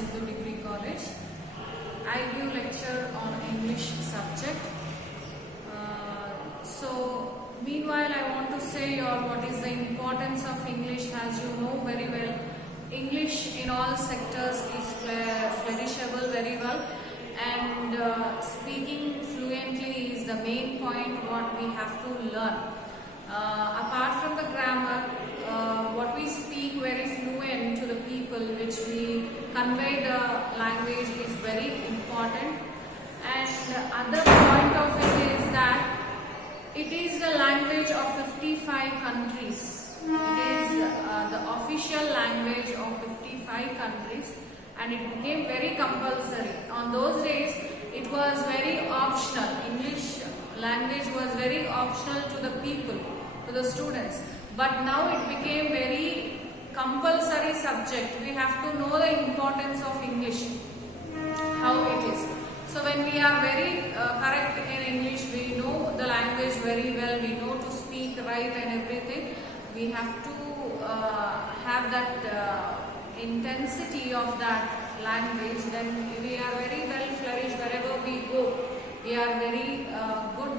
Sindhu Degree College. I give lecture on English subject. Meanwhile, I want to say you all what is the importance of English. As you know very well, English in all sectors is flourishable very well, and speaking fluently is the main point what we have to learn. Apart from the grammar, what we speak very fluent to the people, which we convey the language is very important. And other point of it is that it is the language of 55 countries. It is the official language of 55 countries, and it became very compulsory. On those days, it was very optional. English language was very optional to the people, to the students. But now it became very compulsory subject. We have to know the importance of English, how it is. So when we are very correct in English, we know the language very well, we know to speak right and everything. We have to have that intensity of that language, then we are very well flourished wherever we go. We are very good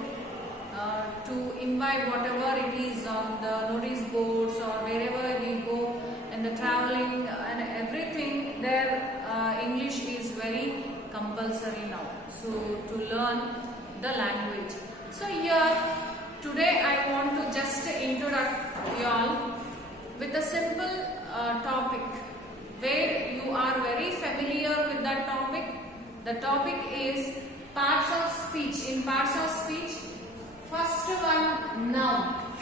to imbibe whatever it is on the notice boards or wherever we go, and the traveling and everything there, English is very compulsory now. So to learn the language. So here today I want to just introduce you all with a simple topic where you are very familiar with that topic. The topic is parts of speech. In parts of speech, first one, noun.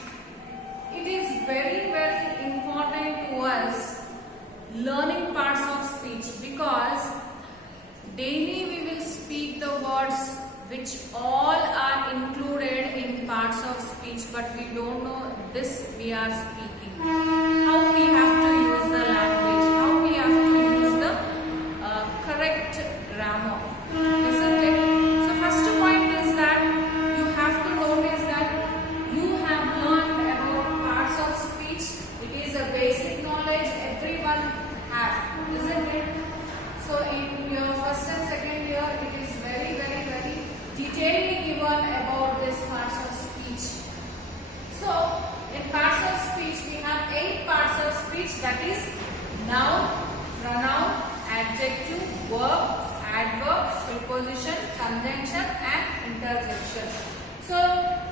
It is very important to us learning parts of speech, because daily we will speak the words which all are included in parts of speech, but we don't know this we are speaking. How we have to use the language, how we have to use the correct grammar, isn't it? So first point is that you have to notice that you have learned about parts of speech. It is a basic knowledge everyone has, isn't it? So in your first and second year, it is very detailedly given about this parts of speech. So in parts of speech, we have 8 parts of speech, that is noun, pronoun, adjective, verb, adverb, preposition, conjunction and interjection. So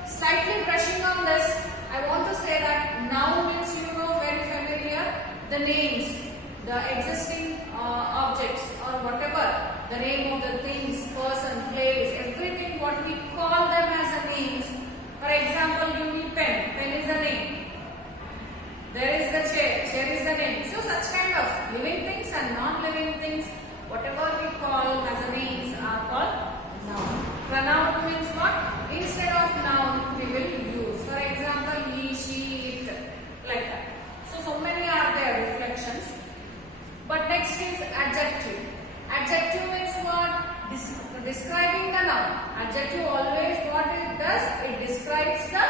slightly brushing on this, I want to say that noun means, you know, very familiar, the names, the existing objects or whatever, the name of the things, person, place, everything what we call them as a names. For example, give me pen, pen is a name. There is the chair, chair is the name. So such kind of living things and non-living things, whatever we call as a names are called noun. Pronoun means what? Instead of noun we will use. For example, he, she, it, like that. So many are there reflections. But next is adjective. Adjective means what? Describing the noun. Adjective always what it does? It describes the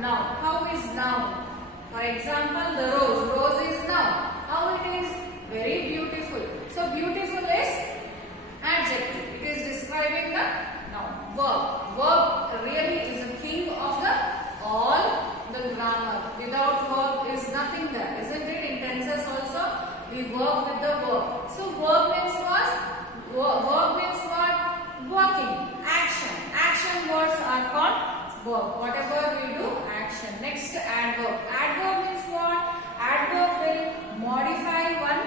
noun. How is noun? For example, the rose. Rose is noun. How it is? Very beautiful. So beautiful is adjective. It is describing the noun. Verb. Verb really is a king of the all the grammar. Without verb is nothing there, isn't it? In tenses also we work with the verb. So verb means what? Verb means what? Working, action. Action words are called verb. Whatever we do, action. Next, adverb. Adverb means what? Adverb will modify one.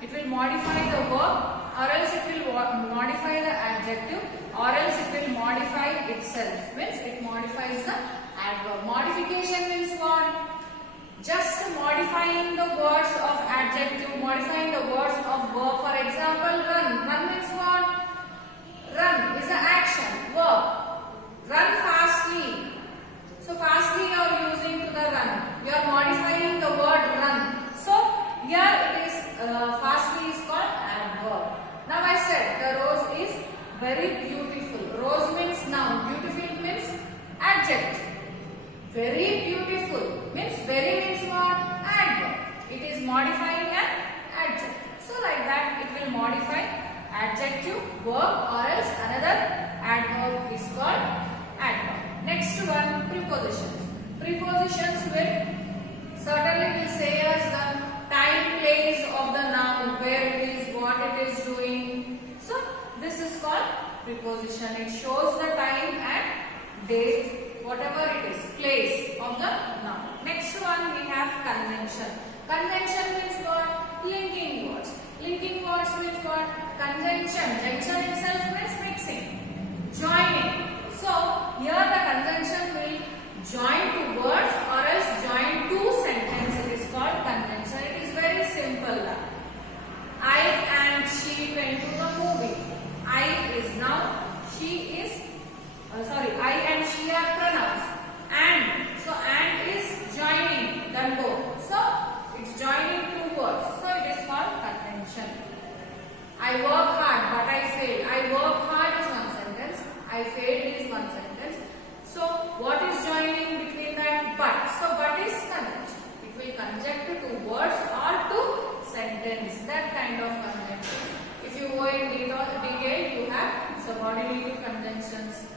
It will modify the verb, or else it will modify the adjective, or else it will modify itself. Means it modifies the adverb. Modification means what? Just modifying the words of adjective, modifying the words of verb. For example, run. Run means what? Run is an action, verb. Run fastly. So fastly you are using to the run. You are modifying the word run. So here it is fastly is called adverb. Now I said the rose is very beautiful. Rose means noun. Beautiful means adjective. Very beautiful means very means what? Adverb. It is modifying an adjective. So like that it will modify verb or else another adverb is called adverb. Next one, prepositions. Prepositions will certainly say us the time, place of the noun, where it is, what it is doing. So this is called preposition. It shows the time and date, whatever it is, place of the noun. Next one we have conjunction. Conjunction means what? Linking words. Linking words means what? Conjunction. Junction itself means mixing, joining. So here the conjunction will join two words or else join two sentences. It is called conjunction. It is very simple. I and she went to the movie. I is noun, she is I and she are pronouns. And so and is joining them both. So it's joining two words. So it is called conjunction. I work hard but I fail. I work hard is one sentence. I failed is one sentence. So what is joining between that but? So but is conjunction. It will conjunct two words or two sentence. That kind of conjunction. If you go in detail, you have subordinative conjunctions.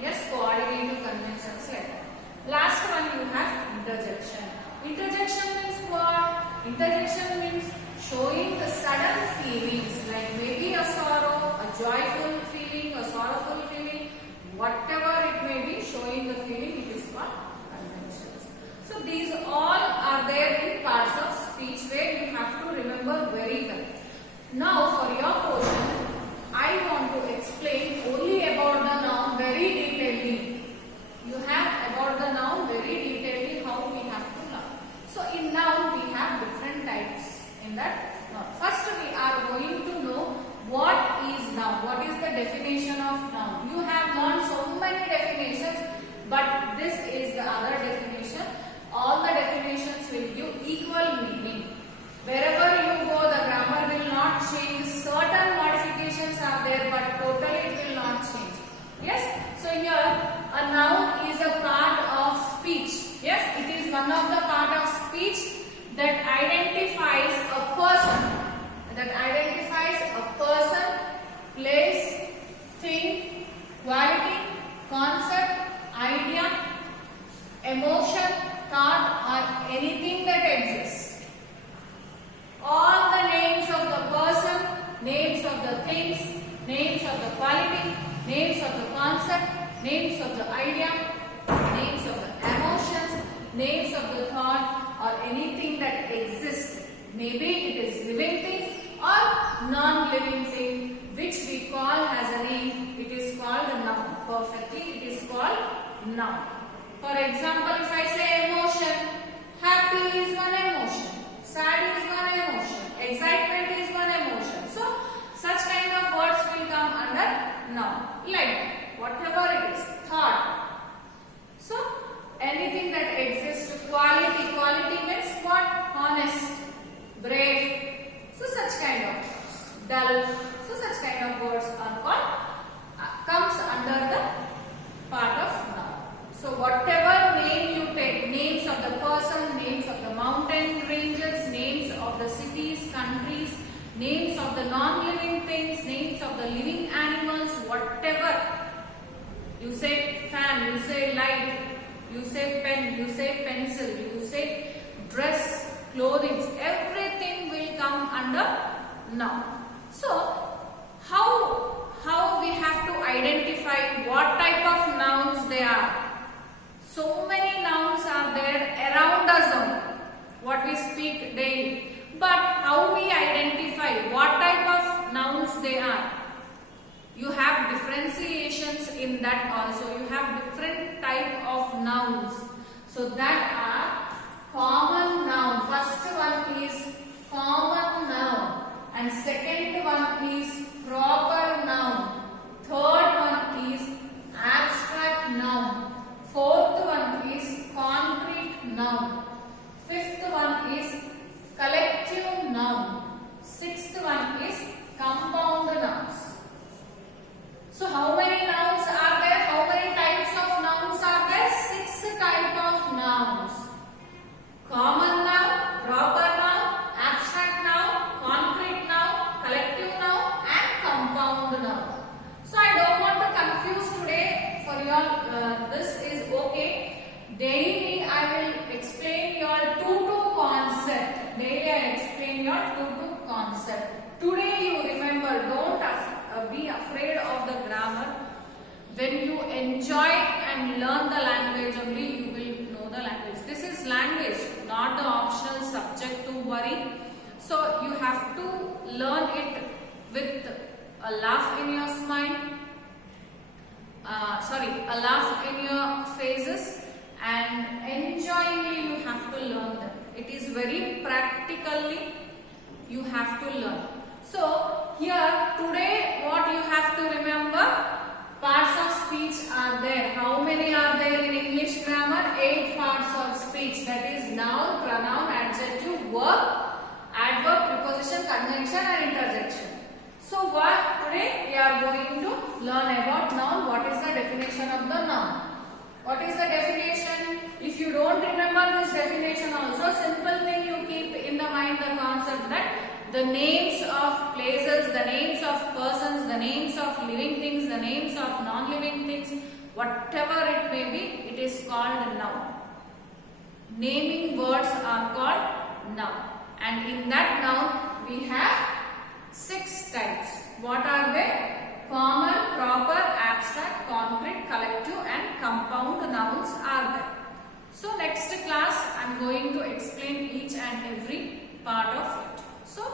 Yes, coordinative conjunctions like that. Last one you have interjection. Interjection means what? Interjection means showing the sudden feelings like maybe a sorrow, a joyful feeling, a sorrowful feeling, whatever it may be, showing the feeling, it is called conjunctions. So these all are there in parts of speech where you have to remember very well. Now for your portion, I want to explain only about the noun very detailedly. You have about the noun very detailedly how we have to learn. So in noun we have different types in that noun. First we are going to know what is noun. What is the definition of noun? You have learned so many definitions, but this is the other definition. All the definitions will give equal meaning. Wherever you go, the grammar will not change. Certain modifications are there, but totally it will not change. Yes? So here, a noun is a part of speech. Yes? It is one of the part of speech that identifies a person. That identifies a person, place, thing, quality, concept, idea, emotion, thought, or anything that exists. All the names of the person, names of the things, names of the quality, names of the concept, names of the idea, names of the emotions, names of the thought, or anything that exists. Maybe it is living thing or non-living thing, which we call as a name. It is called a noun. Perfectly, it is called noun. For example, if I say emotion, happy is one emotion. Sad is one emotion. Excitement is one emotion. So, such kind of words will come under noun. Like, whatever it is, thought. So, anything that exists. Quality. Quality means what? Honest, brave. So, such kind of words. Dull. So, such kind of words are called, comes under the part of noun. So, whatever name you take, names of the person, names of the mountain ranges, names of the cities, countries, names of the non-living things, names of the living animals, whatever. You say fan, you say light, you say pen, you say pencil, you say dress, clothing, everything will come under noun. So, how we have to identify what type of nouns they are? So many nouns are there around us only, what we speak daily. But how we identify what type of nouns they are? You have differentiations in that also. You have different type of nouns. So that are common noun. First one is common noun. And second one is proper noun. Third one is abstract noun. Fourth one is concrete noun. Fifth one is collective noun. Sixth one is compound nouns. So how many nouns are there? How many types of nouns are there? 6 types of nouns. Common noun, proper noun, abstract noun, concrete noun, collective noun and compound noun. When you enjoy and learn the language only, you will know the language. This is language, not the optional subject to worry. So you have to learn it with a laugh in your smile, a laugh in your faces, and enjoyingly you have to learn them. It is very practically you have to learn. So here today what you have to remember, parts of speech are there. How many are there in English grammar? 8 parts of speech. That is noun, pronoun, adjective, verb, adverb, preposition, conjunction and interjection. So what today we are going to learn about noun. What is the definition of the noun? What is the definition? If you don't remember this definition also, simple thing you keep in the mind the concept that the names of places, the names of persons, the names of living things, the names of non-living things, whatever it may be, it is called noun. Naming words are called noun. And in that noun, we have 6 types. What are they? Common, proper, abstract, concrete, collective and compound nouns are there. So next class, I am going to explain each and every part of it. So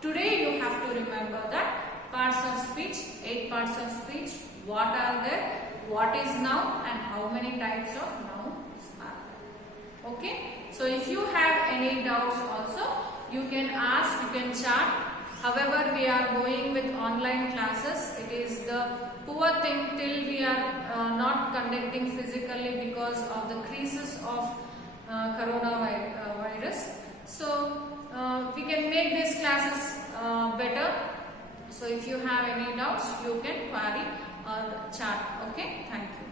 today you have to remember that parts of speech, 8 parts of speech, what are there, what is noun and how many types of nouns are there. Okay. So if you have any doubts also, you can ask, you can chat. However, we are going with online classes. It is the poor thing till we are not conducting physically because of the crisis of coronavirus. So we can make these classes better. So if you have any doubts, you can query or chat. Okay, thank you.